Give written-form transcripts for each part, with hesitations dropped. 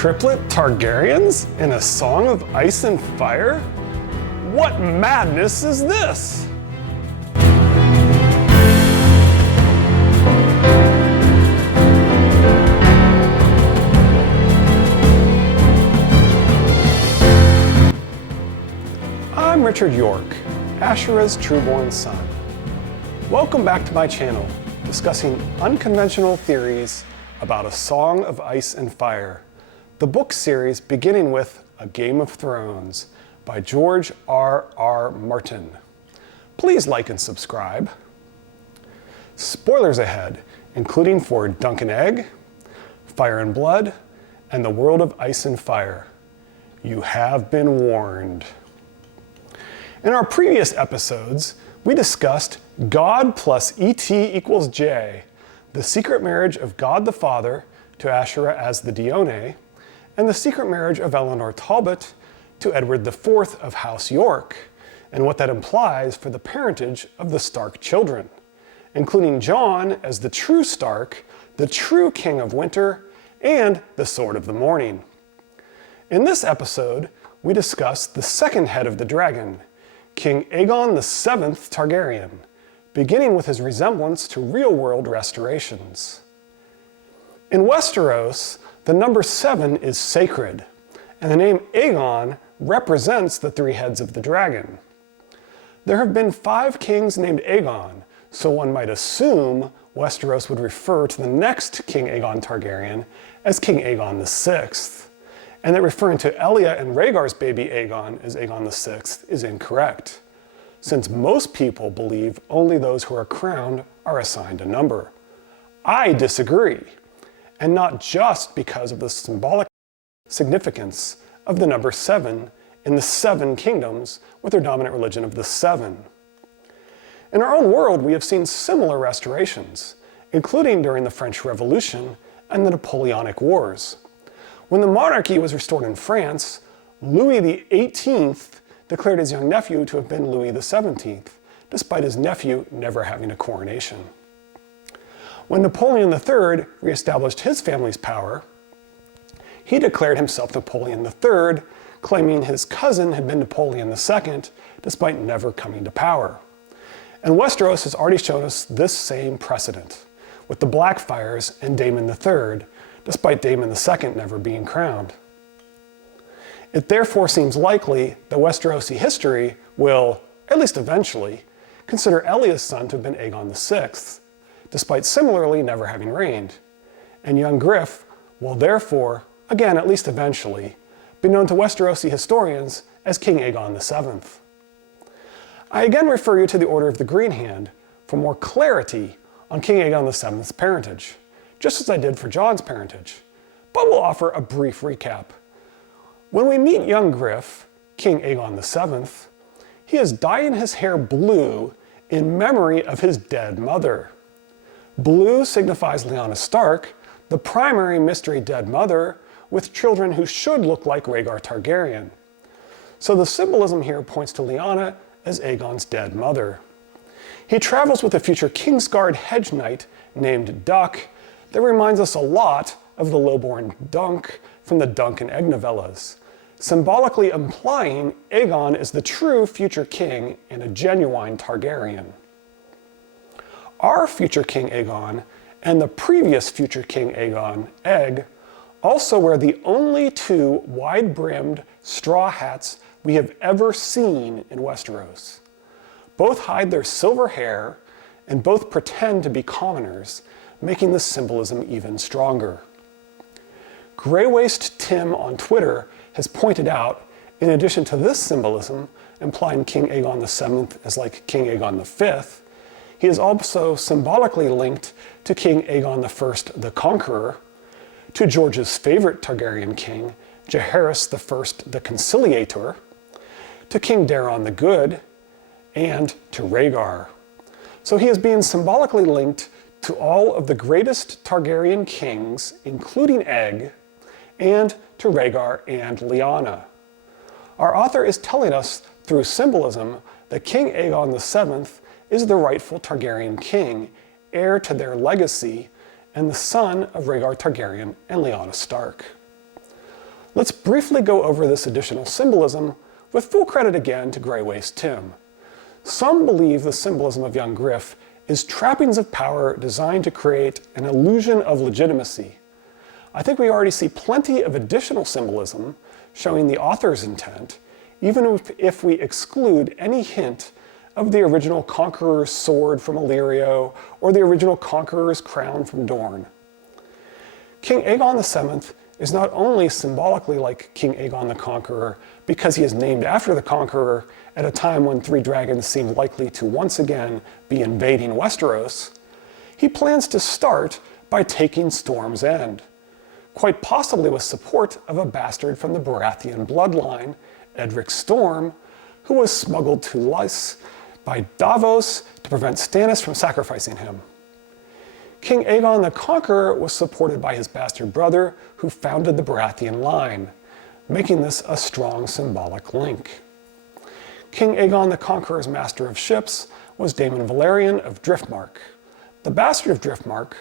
Triplet Targaryens in a song of ice and fire? What madness is this? I'm Richard York, Asherah's trueborn son. Welcome back to my channel, discussing unconventional theories about A Song of Ice and Fire, the book series beginning with A Game of Thrones by George R.R. Martin. Please like and subscribe. Spoilers ahead, including for Dunk and Egg, Fire and Blood, and The World of Ice and Fire. You have been warned. In our previous episodes, we discussed God plus ET equals J, the secret marriage of God the Father to Asherah as the Dione, and the secret marriage of Eleanor Talbot to Edward IV of House York, and what that implies for the parentage of the Stark children, including Jon as the true Stark, the true King of Winter, and the Sword of the Morning. In this episode, we discuss the second head of the dragon, King Aegon VII Targaryen, beginning with his resemblance to real-world restorations. In Westeros, the number 7 is sacred, and the name Aegon represents the 3 heads of the dragon. There have been 5 kings named Aegon, so one might assume Westeros would refer to the next King Aegon Targaryen as King Aegon VI, and that referring to Elia and Rhaegar's baby Aegon as Aegon VI is incorrect, since most people believe only those who are crowned are assigned a number. I disagree, and not just because of the symbolic significance of the number 7 in the 7 kingdoms with their dominant religion of the 7. In our own world, we have seen similar restorations, including during the French Revolution and the Napoleonic Wars. When the monarchy was restored in France, Louis XVIII declared his young nephew to have been Louis XVII, despite his nephew never having a coronation. When Napoleon III reestablished his family's power, he declared himself Napoleon III, claiming his cousin had been Napoleon II, despite never coming to power. And Westeros has already shown us this same precedent, with the Blackfyres and Daemon III, despite Daemon II never being crowned. It therefore seems likely that Westerosi history will, at least eventually, consider Elia's son to have been Aegon VI, despite similarly never having reigned, and young Griff will therefore, again at least eventually, be known to Westerosi historians as King Aegon VII. I again refer you to the Order of the Green Hand for more clarity on King Aegon VII's parentage, just as I did for Jon's parentage, but we'll offer a brief recap. When we meet young Griff, King Aegon VII, he is dyeing his hair blue in memory of his dead mother. Blue signifies Lyanna Stark, the primary mystery dead mother, with children who should look like Rhaegar Targaryen. So the symbolism here points to Lyanna as Aegon's dead mother. He travels with a future Kingsguard hedge knight named Duck that reminds us a lot of the lowborn Dunk from the Dunk and Egg novellas, symbolically implying Aegon is the true future king and a genuine Targaryen. Our future King Aegon and the previous future King Aegon, Egg, also wear the only 2 wide-brimmed straw hats we have ever seen in Westeros. Both hide their silver hair and both pretend to be commoners, making the symbolism even stronger. Greywaist Tim on Twitter has pointed out, in addition to this symbolism, implying King Aegon VII as like King Aegon V, he is also symbolically linked to King Aegon I the Conqueror, to George's favorite Targaryen king, Jaehaerys I the Conciliator, to King Daeron the Good, and to Rhaegar. So he is being symbolically linked to all of the greatest Targaryen kings, including Egg, and to Rhaegar and Lyanna. Our author is telling us through symbolism that King Aegon VII is the rightful Targaryen king, heir to their legacy, and the son of Rhaegar Targaryen and Lyanna Stark. Let's briefly go over this additional symbolism, with full credit again to Grey Waist Tim. Some believe the symbolism of young Griff is trappings of power designed to create an illusion of legitimacy. I think we already see plenty of additional symbolism showing the author's intent, even if we exclude any hint of the original conqueror's sword from Illyrio or the original conqueror's crown from Dorne. King Aegon VII is not only symbolically like King Aegon the Conqueror because he is named after the Conqueror at a time when three dragons seem likely to once again be invading Westeros, he plans to start by taking Storm's End, quite possibly with support of a bastard from the Baratheon bloodline, Edric Storm, who was smuggled to Lys by Davos to prevent Stannis from sacrificing him. King Aegon the Conqueror was supported by his bastard brother, who founded the Baratheon line, making this a strong symbolic link. King Aegon the Conqueror's master of ships was Daemon Valerian of Driftmark. The bastard of Driftmark,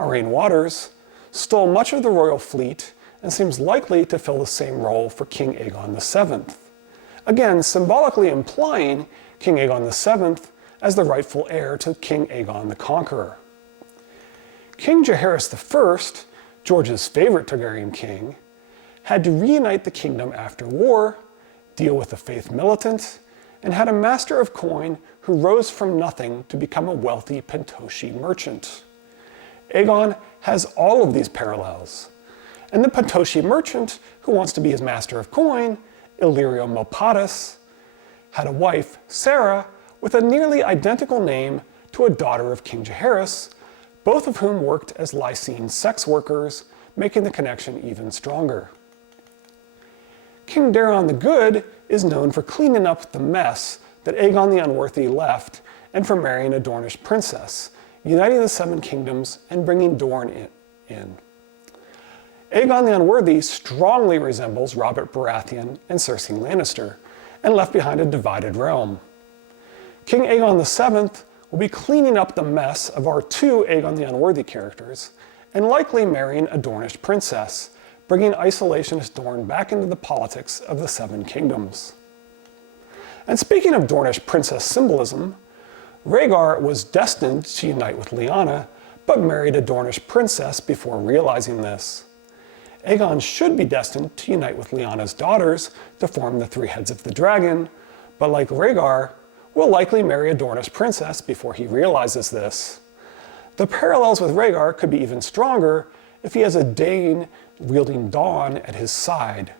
Arrayne Waters, stole much of the royal fleet and seems likely to fill the same role for King Aegon VII. Again, symbolically implying King Aegon VII as the rightful heir to King Aegon the Conqueror. King Jaehaerys I, George's favorite Targaryen king, had to reunite the kingdom after war, deal with the faith militant, and had a master of coin who rose from nothing to become a wealthy Pentoshi merchant. Aegon has all of these parallels, and the Pentoshi merchant who wants to be his master of coin, Illyrio Mopatis, had a wife, Sarah, with a nearly identical name to a daughter of King Jaehaerys, both of whom worked as Lysene sex workers, making the connection even stronger. King Daeron the Good is known for cleaning up the mess that Aegon the Unworthy left and for marrying a Dornish princess, uniting the Seven Kingdoms and bringing Dorne in. Aegon the Unworthy strongly resembles Robert Baratheon and Cersei Lannister, and left behind a divided realm. King Aegon VII will be cleaning up the mess of our two Aegon the Unworthy characters, and likely marrying a Dornish princess, bringing isolationist Dorne back into the politics of the Seven Kingdoms. And speaking of Dornish princess symbolism, Rhaegar was destined to unite with Lyanna, but married a Dornish princess before realizing this. Aegon should be destined to unite with Lyanna's daughters to form the Three Heads of the Dragon, but like Rhaegar, will likely marry a Dornish princess before he realizes this. The parallels with Rhaegar could be even stronger if he has a Dane wielding Dawn at his side.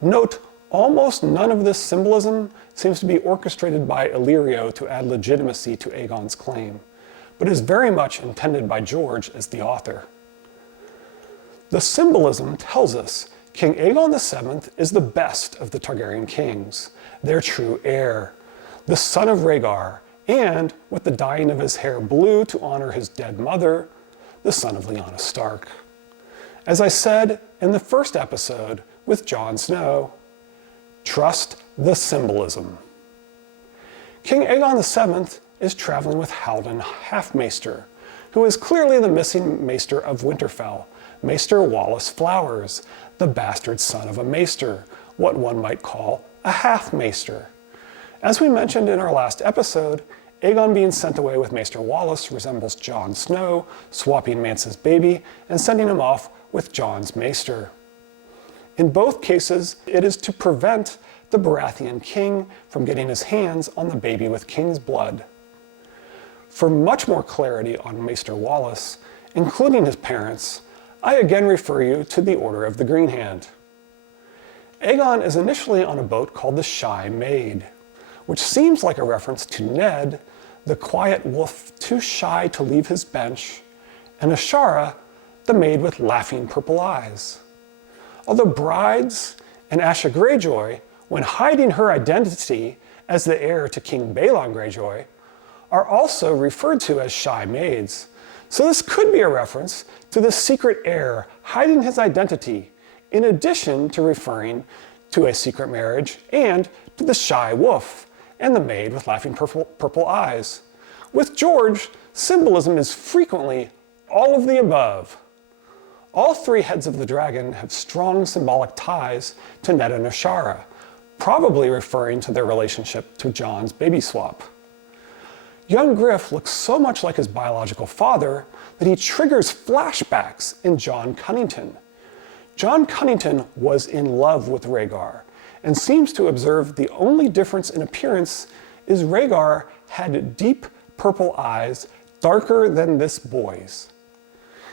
Note, almost none of this symbolism seems to be orchestrated by Illyrio to add legitimacy to Aegon's claim, but is very much intended by George as the author. The symbolism tells us King Aegon VII is the best of the Targaryen kings, their true heir, the son of Rhaegar, and, with the dyeing of his hair blue to honor his dead mother, the son of Lyanna Stark. As I said in the first episode with Jon Snow, trust the symbolism. King Aegon VII is traveling with Haldon Half-Maester, who is clearly the missing Maester of Winterfell, Maester Walys Flowers, the bastard son of a maester, what one might call a half-maester. As we mentioned in our last episode, Aegon being sent away with Maester Walys resembles Jon Snow swapping Mance's baby and sending him off with Jon's maester. In both cases, it is to prevent the Baratheon king from getting his hands on the baby with king's blood. For much more clarity on Maester Walys, including his parents, I again refer you to the Order of the Green Hand. Aegon is initially on a boat called the Shy Maid, which seems like a reference to Ned, the quiet wolf too shy to leave his bench, and Asherah, the maid with laughing purple eyes. Although brides and Asha Greyjoy, when hiding her identity as the heir to King Balon Greyjoy, are also referred to as shy maids. So this could be a reference to the secret heir hiding his identity, in addition to referring to a secret marriage and to the shy wolf and the maid with laughing purple eyes. With George, symbolism is frequently all of the above. All three heads of the dragon have strong symbolic ties to Ned and Asherah, probably referring to their relationship to Jon's baby swap. Young Griff looks so much like his biological father that he triggers flashbacks in Jon Cunnington. Jon Cunnington was in love with Rhaegar, and seems to observe the only difference in appearance is Rhaegar had deep purple eyes, darker than this boy's.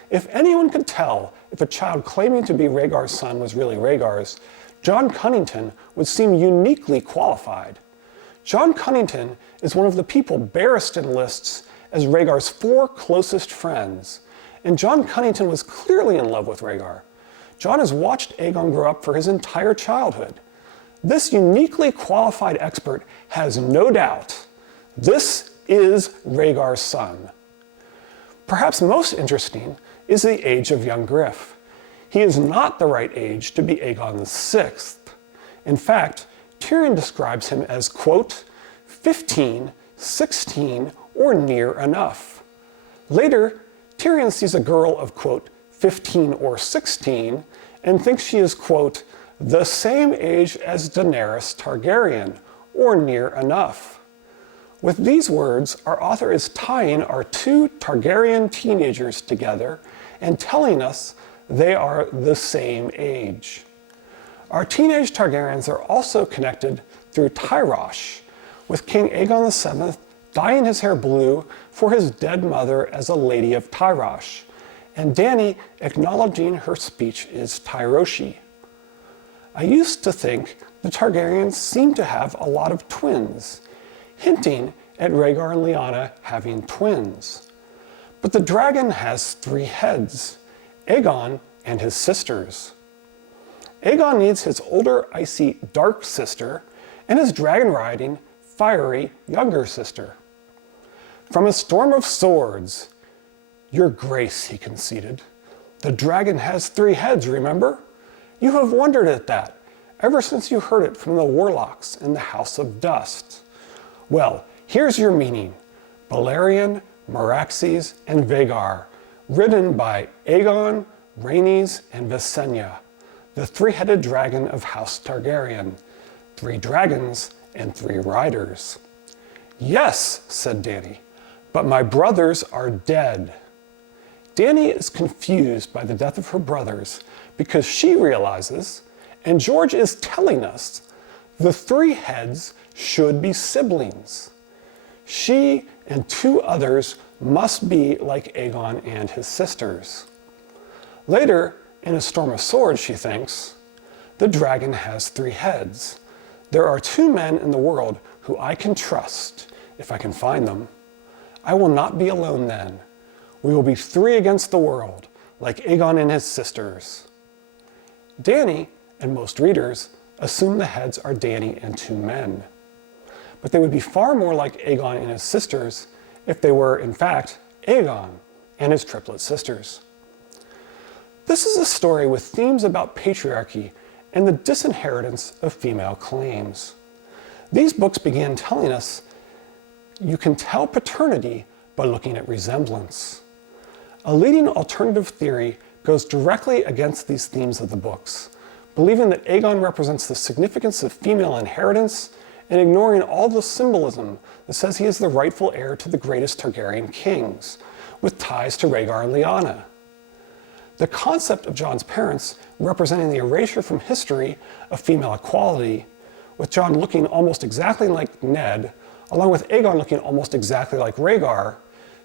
If anyone could tell if a child claiming to be Rhaegar's son was really Rhaegar's, Jon Cunnington would seem uniquely qualified. Jon Cunnington is one of the people Barristan lists as Rhaegar's 4 closest friends, and Jon Cunnington was clearly in love with Rhaegar. Jon has watched Aegon grow up for his entire childhood. This uniquely qualified expert has no doubt this is Rhaegar's son. Perhaps most interesting is the age of young Griff. He is not the right age to be Aegon VI. In fact, Tyrion describes him as, quote, 15, 16, or near enough. Later, Tyrion sees a girl of, quote, 15 or 16, and thinks she is, quote, the same age as Daenerys Targaryen, or near enough. With these words, our author is tying our 2 Targaryen teenagers together and telling us they are the same age. Our teenage Targaryens are also connected through Tyrosh, with King Aegon VII dyeing his hair blue for his dead mother as a Lady of Tyrosh, and Dany acknowledging her speech is Tyroshi. I used to think the Targaryens seemed to have a lot of twins, hinting at Rhaegar and Lyanna having twins. But the dragon has 3 heads, Aegon and his sisters. Aegon needs his older, icy, dark sister and his dragon-riding, fiery, younger sister. From a storm of swords, "Your Grace," he conceded, "the dragon has 3 heads, remember? You have wondered at that, ever since you heard it from the warlocks in the House of Dust. Well, here's your meaning. Balerion, Meraxes, and Vhagar, ridden by Aegon, Rhaenys, and Visenya, the 3-headed dragon of House Targaryen, 3 dragons and 3 riders." "Yes," said Dany, "but my brothers are dead." Dany is confused by the death of her brothers because she realizes, and George is telling us, the 3 heads should be siblings. She and 2 others must be like Aegon and his sisters. Later, in A Storm of Swords, she thinks, the dragon has 3 heads. There are 2 men in the world who I can trust, if I can find them. I will not be alone then. We will be 3 against the world, like Aegon and his sisters. Dany, and most readers, assume the heads are Dany and 2 men. But they would be far more like Aegon and his sisters if they were, in fact, Aegon and his triplet sisters. This is a story with themes about patriarchy and the disinheritance of female claims. These books began telling us you can tell paternity by looking at resemblance. A leading alternative theory goes directly against these themes of the books, believing that Aegon represents the significance of female inheritance and ignoring all the symbolism that says he is the rightful heir to the greatest Targaryen kings, with ties to Rhaegar and Lyanna. The concept of Jon's parents representing the erasure from history of female equality, with Jon looking almost exactly like Ned, along with Aegon looking almost exactly like Rhaegar,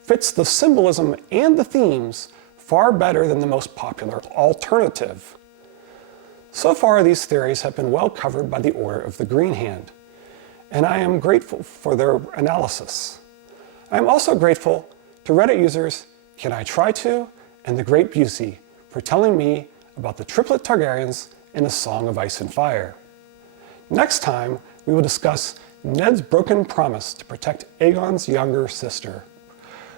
fits the symbolism and the themes far better than the most popular alternative. So far, these theories have been well covered by the Order of the Green Hand, and I am grateful for their analysis. I am also grateful to Reddit users Can I Try To and The Great Busey for telling me about the Triplet Targaryens in A Song of Ice and Fire. Next time, we will discuss Ned's broken promise to protect Aegon's younger sister.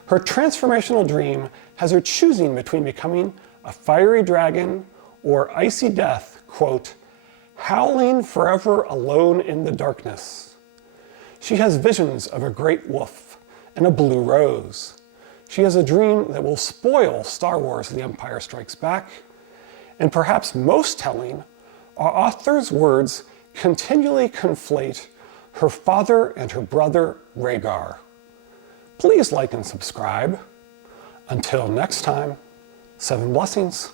Her transformational dream has her choosing between becoming a fiery dragon or icy death, quote, howling forever alone in the darkness. She has visions of a great wolf and a blue rose. She has a dream that will spoil Star Wars: The Empire Strikes Back, And perhaps most telling, our author's words continually conflate her father and her brother Rhaegar. Please like and subscribe. Until next time, 7 blessings.